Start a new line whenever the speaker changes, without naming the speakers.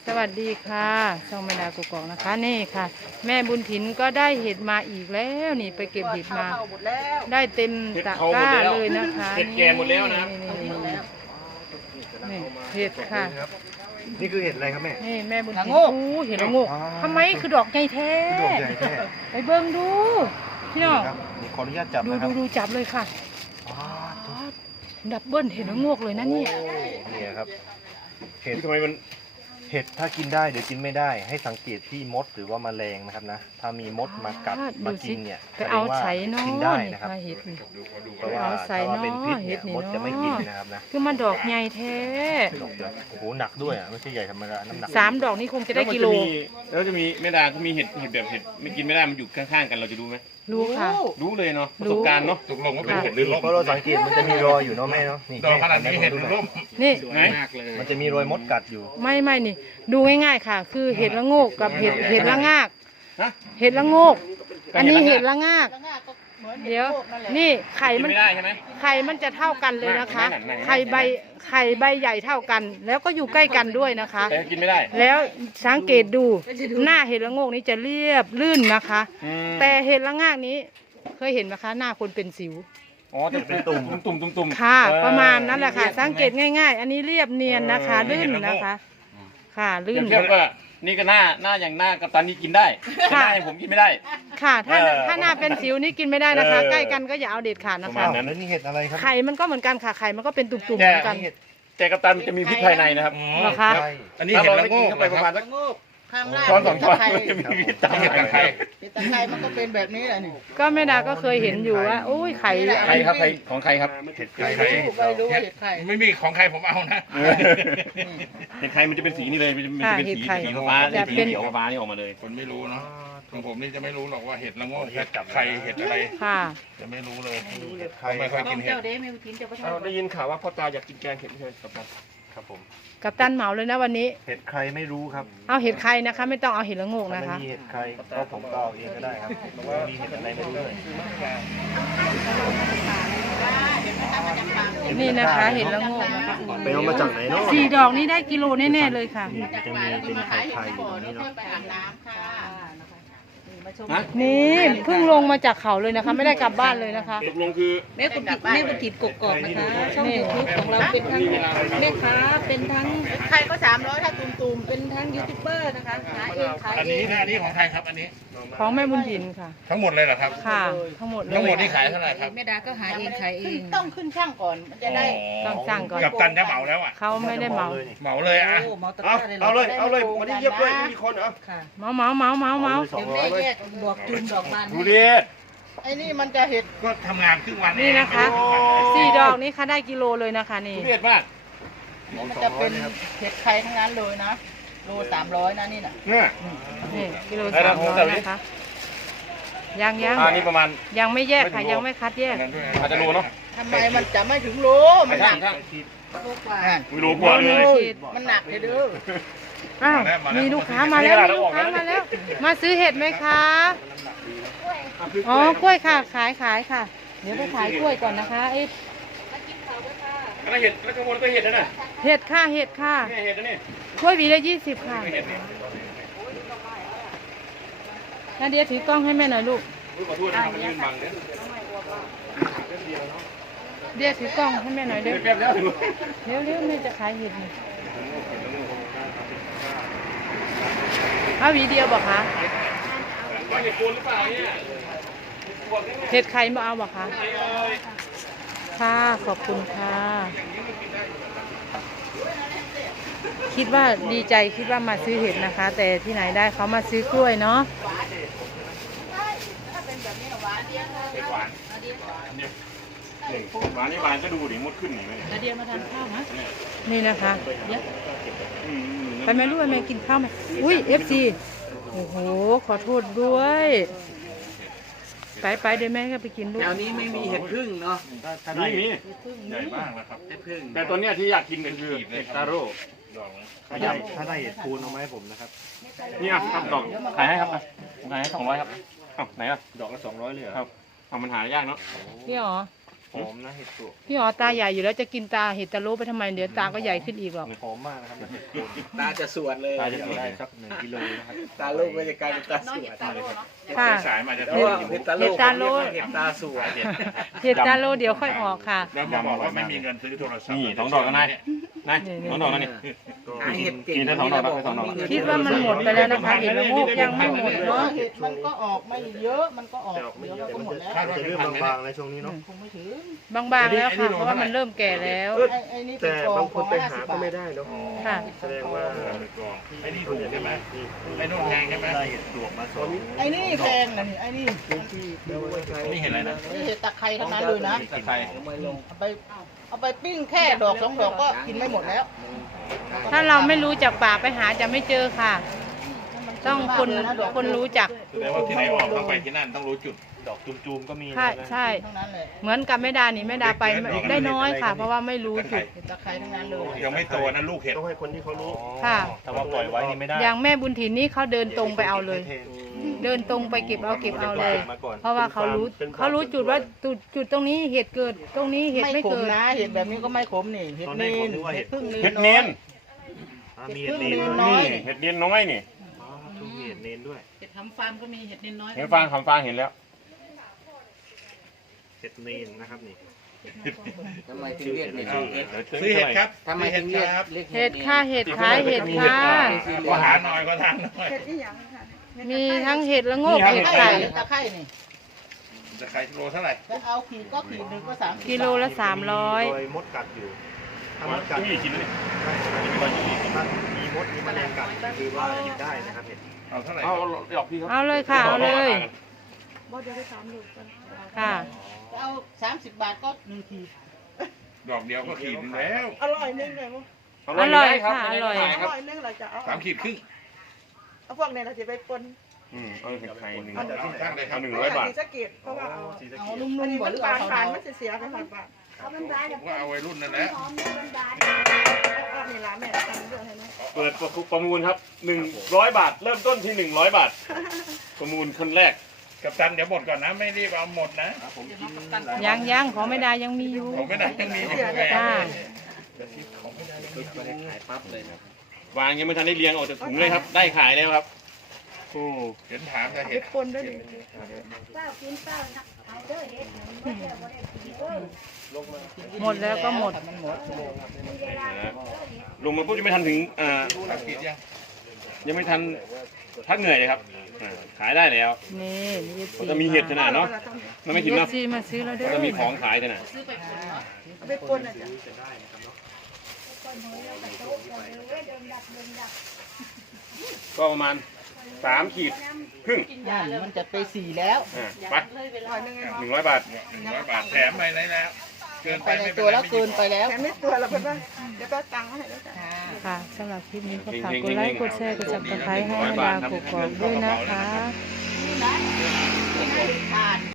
สวัสดีค่ะช่องแม่ดากุกอกนะคะนี่ค่ะ แม่บุญถิ่นก็ได้เห็ดมาอีกแล้วนี่ไปเก็บเห็ดมาได้เต็มตะกร้าเลยนะคะ
เห็ดแก่หมดแล้วนะ
นี่เห็ดค่ะ
นี่คือเห็ดอะไรครับแม่
นี่แม่บุญถิ่นอู้เห็ดละโงกทำไมคือดอกใหญ่แท้
ดอกใหญ่แท้
ไปเบิ่งดูพี่น้อง
ครับนี่ขออนุญาตจับ
ดู
นะครับ
ดูจับเลยค่ะ
อ๋อ
ดับเบิ้ลเห็ดละโงกเลยนะเนี่ย
เนี่ยครับเห็ด
ทำไมมัน
เห็ดถ้ากินได้หรือกินไม่ได้ ให้สังเกตที่มดหรือว่าแมลงนะครับนะถ้ามีมดมากัดมากินเนี่ย
ไปเอา
แสดงว่า
ใส่น้อ
กินได้
นี่
นะครับ
ค่ะเห็ดนี่
เพราะว่า
เอาใส่
ถ้าว่าเป็นพิษ
เนอะเห็
เนี่ย
ดนี่
มดจะไม่
เนอะ
กินนะครับนะ
คือมันดอกใหญ่แท้
ดอกใหญ่โอ้โหหนักด้วยอ่ะไม่ใช่ใหญ่ธรรมดาน้ำหนัก
3 ดอกนี้คงจะได้กิโล
แล้วจะมีแม่ดาก็มีเห็ดแบบเห็ดไม่กินไม่ได้มันอยู่ข้างๆกันเราจะรู้ไหม
รู้ค่ะ
รู้เลยเนาะประ
รู้
สบการณ์เนาะ
ตกลงว่าเป็นเห็ดหรือล่ม
เพราะเราสังเกตมันจะมีรอยอยู่เนาะแม่เนาะนี่
ดอกขนาดนี้เห็ดหรือล่ม
นี่
ไหน
มากเลย
มันจะมีรอยมดกัดอยู่
ไม่นี่ ดูง่ายๆค่ะ คือเห็ดละโงกกับเห็ดละงาก
ฮะ
เห็ดละโงก อันนี้เห็ดละงาก เดี๋ยว นี่ไข่
กิน
มัน
ไม่ได้ใช่ไหม
ไข่มันจะเท่ากันเลยนะคะ
ไหนๆ
ไข่ใบใหญ่เท่ากัน แล้วก็อยู่ใกล้กันด้วยนะคะ
แต่กินไม่ได้
แล้วสังเกตดูหน้าเห็ดละโงกนี้จะเรียบลื่นนะคะ
อืม
แต่เห็ดละงากนี้เคยเห็นไหมคะ หน้าคนเป็นสิว
อ๋อจะเป็นตุ่ม
ค่ะ
เออ
ประมาณนั้นแหละค่ะ สังเกตง่าย ๆ อันนี้เรียบเนียนนะคะ ลื่นนะคะ ค่ะ
เป
ลื่
รีย
น
บเทียบว่านี่ก็หน้าอย่างหน้ากัปตันนี่กินได้แต่หน้าอย่างผมกินไม่ได้
ค่ะ ถ้า
เออ
ถ้าหน้าเป็นสิวนี่กินไม่ได้นะคะ
เออ
ใกล้กันก็อย่าเอาเด็ดขาดนะ
ป
คะ
ระมาณนั้น
แล้วนี่เห็ดอะไรครับ
ไข่มันก็เหมือนกันค่ะ ไข่มันก็เป็นตุ่มๆเหมือนกัน
แต่กัปตันมันจะมีพิษภายในนะครับ
เหรอคะ
ใช่
อันนี้เห็ดละโงก
เข้าไปประมาณสัก
ข้างล่าง
ช้อนสองช้อน
ตะไคร้
มันจะมีพิษตาม
เห็ดตะไคร้
ตะไคร้มันก็เป็นแบบนี้แหละนี่
ก็แม่ดาก็เคยเห็นอยู่ว่าโอ้ยไข่
ใครครับใครของใครครับ
เห็ดใคร
ไม่รู้ไม่รู้ว่าเห็ดไข่
ไม่มีของใครผมเอานะ
เห็ดไข่มันจะเป็นสีนี่เลย มันจะเป็นสีฟ้าสีเขียวฟ้านี่ออกมาเลย
คนไม่รู้เนาะของผมนี่จะไม่รู้หรอกว่าเห็ดละโงกเห็ดไข่เห็ดอะไร
ค่ะ
จะไม่รู้เลย
เห็ดใคร
ผมไม่ค่อย
ต้
กิ
ม
นเห็ด
เจ้าเด้ไม่กินจะไป
เอา
ทำ
ได้ยินข่าวว่าพ่อตาอยากกินแกงเห็ดไม่ใช่กับตัน
ครับผม
กับตันเหมาเลยนะวันนี้
เห็ดใครไม่รู้ครับ
เอาเห็ดไข่นะคะ ไม่ต้องเอาเห็ดละโงก
ถ้า
นะ
ไม่
คะ
มีเห็ดใครก็ผมก็เอาเองก็ได้ครับเพราะว่ามีเห็ดอะไรไม่รู้เลย
นี่นะคะ เห็ดละโงกนะคะ
ไปเอามาจากไหนเนาะ
4 ดอกนี้ได้กิโลแน่ๆเลยค่ะ
นี่จะมีเป็นไข่ไข่อยู่ตรงนี้เนาะ
ไปอาบน้ำค่ะ
ฮะ
นี่เพิ่งลงมาจากเขาเลยนะคะ ไม่ได้กลับบ้านเลยนะคะ
ตกลงคือ
แม่บุญถินกกอกนะคะ ช่องยูทูบของเราเป็นทั้งแม่ค้าเป็นทั้ง
ไข่ก็300ถ้าตุ่ม
เป็นทั้งยูทูบเบอร์นะคะหาเองขาย
อัน
เอ
นี้
ง
นะอันนี้ของใครครับอันนี้
ของแม่บุญถิ่นค่ะ
ทั้งหมดเลยเหรอครับ
ค่ะ ทั้งหมดเล
ทั้งหมด
ย
นี่ขายเท่าไหร่ครับ
แม่ดาก็หาเองขายเอ
ขึ้น
ง
ต้องขึ้นช่างก่อนมันจะได้
ต้องสั่งก่อน
กับตันจะเหมาแล้วอ่ะ
เขาไม่ได้เหมา
เหมาเลยอ่ะ
โอ้เมาตะกร้าเลยเหรอ
เอาเลยมาที่เยียบด้วยมีคนเหรอ
ค่ะ
เมา
สอ
เดี๋
ง
ยว
ร้อย
แม่แยกบอกจุนดอกบาน
ดู
ให้
ดิ
ไอ้นี่มันจะเห็ด
ก็ทำงานครึ่งวันเอง
นี่นะคะ4 ดอกนี้ค่ะได้กิโลเลยนะคะนี่
ทุเรศมาก
มันจะเป็นเห็ดไข่ทั้งนั้นเลยนะโล300นะนี่น่ะ
เนี่ย
นี่กิโล
ได้แล้ว
300นะคะ ยัง
อันนี้ประมาณ
ยังไม่แยกค่ะ ยังไม่คัดแยก
อาจจะรู้เนาะ
ทำไมมันจะไม่ถึงโลมันหนัก
โลกว่า
ไม่รู้กว่าเลย
มันหนักเลยเด้อ
อ้าวมีลูกค้ามาแล้วมีลูกค้ามาแล้ว มาซื้อเห็ดไหมคะอ๋อกล้วยค่ะขายค่ะ เดี๋ยวไปขายกล้วยก่อนนะคะเอ้ย
แล้วเห็ดแล้วขโมยก็เห็ดนะน่ะ
เห็ดค่ะเห็ดค่ะ
นี่เห็ดนะนี่
กล้วยหวีละ20ค่ะ
เห็ดนี่
นาเดียถือกล้องให้แม่หน่อยลูก
ขอโทษนะครับมันยืนบังเนี่ย
เดียถือกล้องให้แม่หน่อยเร็ว
แป๊บแล้ว
เร็วแม่จะขายเห็ดนี่เอาหวีเดียวบอกคะ
ว่าเห็ดโคนหรือเปล่าเนี่ย
เห็ดไข่มาเอาบอกคะค่ะขอบคุณค่ะ คิดว่าดีใจคิดว่ามาซื้อเห็ดนะคะ แต่ที่ไหนได้เขามาซื้อกล้วยเนาะ
หวานนี่หวานก็ดูดิมดขึ้นหนิไหม
นาเดียมาทานข้าวนะ
นี่นะคะไปแม่ลูกไปแม่กินข้าวไหมอุ้ยFCโอ้โหขอโทษด้วยไปเดี๋ยวแม่ก็ไปกินลูก
แถวนี้ไม่มีเห็ดพึ่งเนาะ
นี่มี
ใหญ่มากแล้วครับ
เห็ดพึ่ง
แต่ตัวเนี้ยที่อยากกินกันคือเห็ดตาโร่
ถ้าได้เห็ดคูณเอาไหมาให้ผมนะครับ
นี่อ่ะครับดอกขายให้ครับผมขายให้200ครับเอ้าไหนอ่ะ
ดอกละ200เลยเหรอ
ครับเอามันหายากเนาะ
นี่หรอ
หอมนะเห็ดปลวก
พี่อ๋อตาใหญ่อยู่แล้วจะกินตาเห็ดตะโลไปทำไมเดี๋ยวตาก็ใหญ่ขึ้นอีกหรอก
หอมมากนะครับเห็ดโคน
ตาจะสวดเลย
ตาจะกินได้สัก1 กิโลนะครับ
ตาลูกก็จะกลายเป็นตาสวด
ค่ะ
สายมาจะ
เพราะว่าเห็ดตาลูก
เห็ดตาโล
เห็ดตาสวด
เห็ดตาโลเดี๋ยวค่อยออกค่ะ
แล้วมาบอกว่าไม่มีเงินซื้อโทรศัพท์
นี่2 ดอกแล้วนาย2 ดอกแล้วนี่
หาเห็ดเก่ง
กินได้2 ดอกแล้ว2 ดอก
คิดว่ามันหมดไปแล้วนะคะเห็ดละโงกยังไม่หมดเนาะ
เห็ดมันก็ออกไม่เยอะมันก็ออกเดี๋ยวเราก็หมดแล้ว
จะเริ่มบางๆในช่วงนี้เนาะ
คงไม่ถึง
บางๆแล้วค่ะเพราะว่ามันเริ่มแก่แล้ว
ไอ้นี่เป็นกองของ50 บาท
เนาะ
ค่ะ
แสดงว่า
ไอ้นี่ถูกใช่ไหมไอ้นู่นแพงใช่ไหม
ได้เห็ดปลวกมา2
ไอ้นี่แพงนะนี่ไอ้นี่
นี่เห็นอะไรนะ
นี่เห็ดตะไคร้ทั้งนั้นเลยนะ
ตะไคร้
เอาไปปิ้งแค่ดอก2 ดอกก็กินไม่หมดแล้ว
ถ้าเราไม่รู้จักป่าไปหาจะไม่เจอค่ะ ต้องคนรู้จัก
แสดงว่าที่ไหนออกต้องไปที่นั่นต้องรู้จุด
ดอกจูมๆก็มี
ใช่
นะ
ใช่
ทั้งนั้นเลย
เหมือนกับแม่ดานี่แม่ดาไปได้น้อยค่ะ เพราะว่าไม่รู้จุด
เห็ดตะไคร้ทั้งนั้นเลย
ยังไม่โตนะลูกเห็ด
ต้องให้คนที่เขารู้
ค่ะ
ถ้าว่าปล่อยไว้นี่ไม่ได้
อย่างแม่บุญถิ่นนี่เขาเดินตรงไปเอาเลย เดินตรงไปเก็บเอาเลย เพราะว่าเขารู้จุดว่าจุดตรงนี้เห็ดเกิด ตรงนี้เห็ด
ไม่
ไม่
ขม
เกิด
นะเห็ดแบบนี้ก็ไม่ขมนี่เห็ดเนนเห็ดพึ่งเน
เห็
น
ดเนียน
มีเห็ดเนน
น้อย
นี่เห็ดเนียนน้อยนี่
ทุกเห็ดเนนด้วย
เห็ดทำฟาร์มก็มีเห็ดนิดน้อย
เห็นฟางคำฟางเห็นแล้ว
เห็ดเนนนะครับนี่
ทำไมถึงเรียกเห็ดเห็ด
ซื้อเห็ดครับ
ทำไมถึงเรียก
เห็ดค่ะเห็ดขายเห็ดค่ะ
ก็หาหน่อยก็ทานหน่อย
มีทั้งเห็ดละโงก
มีทั้ง
เห็ด
ไข่
ไข่
ตะไคร้นี่
จะขายโลเท่าไหร่
จะเอาขีดก็ขีดหนึ่งก็30
กิโลละ
โดยมดกัดอยู่ถ้ามดกัด
นี่กินเลย
ถ้ามีมดมีแมลงกัดคือว่ากินได้นะครับเห็ด
เอาเท่าไหร่
เอาดอกพี่ครับ
เอาเลยค่ะเอาเลยค่ะ
จะเอา30 บาทก็1 ขีด
ดอกเดียวก็ขีดหนึงแล้ว
อร่อยนึงเลยมั้ง
อร่อยค่ะอร่อย
อร่อยนึงเราจะเอา
3 ขีดครึ่ง
เอาพวกนี้เราจะไปปน
เอาเห็ดไข่1
เอาข้างๆเลยครับ
100 บาท
สีสะเกดเพราะว่าเอา
เอานุ่
อัน
ม
นี้
ๆบ่
มั
ห
น
รือ
บา
เอา
น
ขาว
มันจะเสียไปหมดบาท
ผมว่าเอาไว้รุ่นนั่นแหละ
เอานี่ละแม่ทำเรื่องให้นะ
เปิดประมูลครับ100 บาท เริ่มต้นที่100 บาท ประมูลคนแรก
กับตันเดี๋ยวหมดก่อนนะ ไม่รีบเอาหมดนะ
ผมกิน
ยังของไม่ได้ยังมีอยู่
ผมไม่ได้ยังมีอยู่ไง
จ้า
วางยังไม่ทันได้เรียงออกจากถุงเลยครับ ได้ขายแล้วครับโอ้
เห็นถามจะ
ไป
เห็ด
ปนด้วยดิ
หมดแล้วก็หมด
มันหมด
ลงมาปุ๊บยังไม่ทันถึง
ครับขีดยัง
ยังไม่ทันพักเหนื่อยเลยครับขายได้แล้ว
นี่นี่
ก็จะมีเห็ดขนาดเนาะมันไม่ถึง
เอ
เนาะ
ฟซีมาซื้อแล้วเด้
ก็
อ
จะมีของขายขนาด
เอาไปปนอ่ะจ้ะ
ก็ประมาณ3 ขีดครึ่ง
นั่นมันจะไป4แล้ว
ไป
อร่อยนึงไง
100 บาท
100 บาทแถมไปไหนแล้ว เกิน
ไป
ไป
ใน
ไม่เป็
ตั
น
ว
ไร
แล้ว
ไม่
เกินไปแล้ว
แถมไม่ตัวเราเพื่อนว่าเดี๋ยวก็ตังค์มาให้แล้วจ้ะ
ค่ะสำหรับคลิปนี้ก็ฝากกดไลค์กดแชร์กดซับสไครต์ให้ดาวกกอกด้วยนะคะ
ทาน